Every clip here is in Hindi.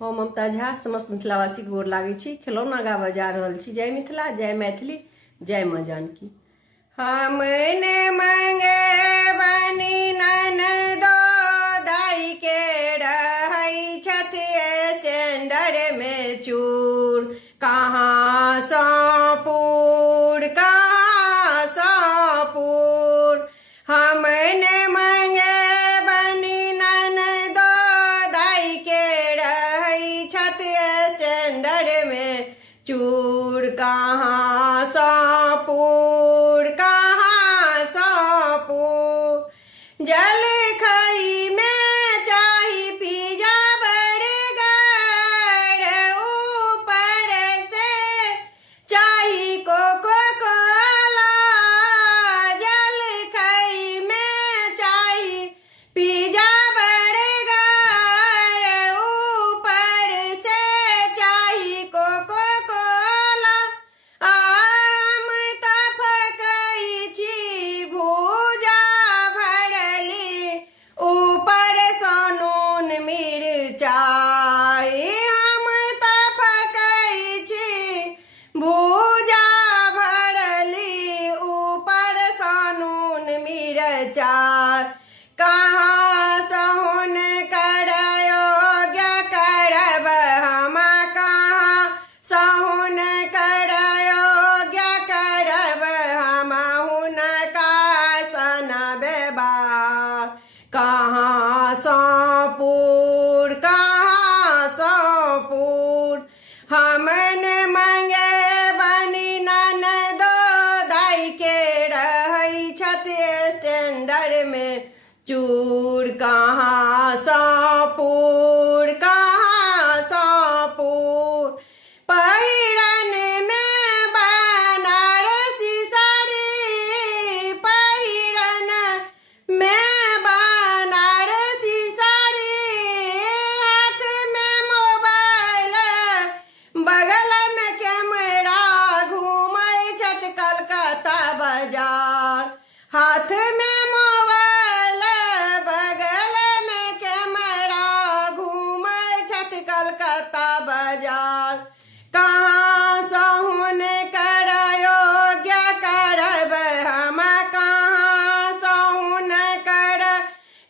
हम ममता झा समस्त मिथिलावासी के गोर लागे छी। खिलौना गाबा जा रहल छी। जय मिथिला, जय मैथिली, जय माँ जानकी। हमने मंगे बनी ननदो दाई के रहई छथिए टेंडर में चूर। कहाँ सौपूर कहाँ सौपूर। हमने मंगे बनी ननदो दाई के रहई छथिए टेंडर में चूर। कहाँ सौपूर कहाँ सौपूर। जल खई में चाही पिजा बड़गड़ ऊपर से चाही कोको कोला। जल खई में चाही पिजा बड़गड़ ऊपर से चाही कोको कोला। आम तफकई छी भूजा भरली ऊपर सोनून मिर्चाई। हम तफकई छी भूजा भरली ऊपर सोनून मिर्चाई। कहाँ सहुन कर योग्य करब हम कहाँ सहुन कर योग्य करब हम हुनका सन व्यवहार। कहाँ सौपूर कहाँ सौपूर। हमने मंगे बनी ननदो दाई के रहई छथिए टेंडर में चूर। कहाँ सौपूर कहाँ सौपूर। पहिरन में बनारसी साड़ी पहिरन में बनारसी साड़ी। हाथ में मोबाइल बगल में कैमरा घूमै छथ कलकत्ता बाजार। हाथ में मोबाइल बगल में कैमरा घूमै छथ कलकत्ता बाजार। कहाँ सहुन कर योग्य करब हम कहाँ सहुन कर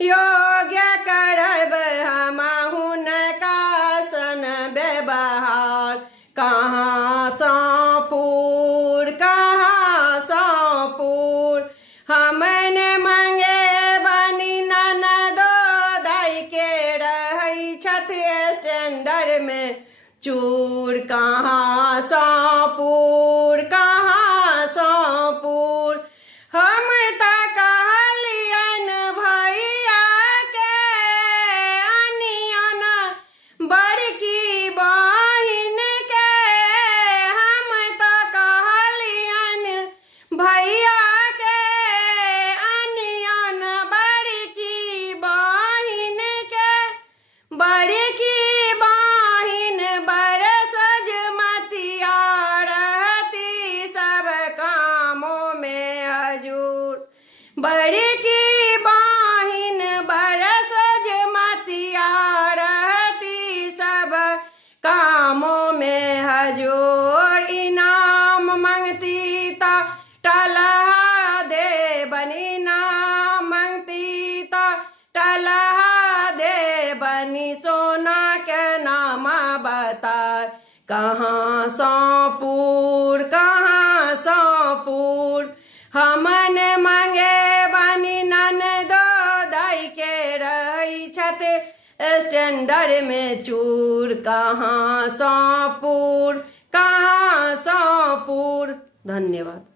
योग्य करब हम हुनका सन व्यवहार। कहाँ सौपूर कहाँ सौपूर। हमने मंगे बनी ननदो दाई के रहई छथिए टेंडर में चूर। कहाँ सौपूर कहाँ सौपूर। हम त कहलियन भैया के अनियन बड़की बहिन के। हम त कहलियन भैया के अनियन बड़की बहिन के। बड़की बहिन बड़ सजमतिया रहती सब कामों में हजूर। बड़की बहिन बड़ सजमतिया रहती सब कामों में हजूर। इनाम मंगती ता टलहा दे बनी नाम मंगती ता टलहा दे बनी सोना के नामा बता। कहाँ सौपूर कहाँ सौपूर। हमने मंगे बनी ननदो दाई के रहई छथ टेंडर में चूर। कहाँ सौपूर कहाँ सौपूर। धन्यवाद।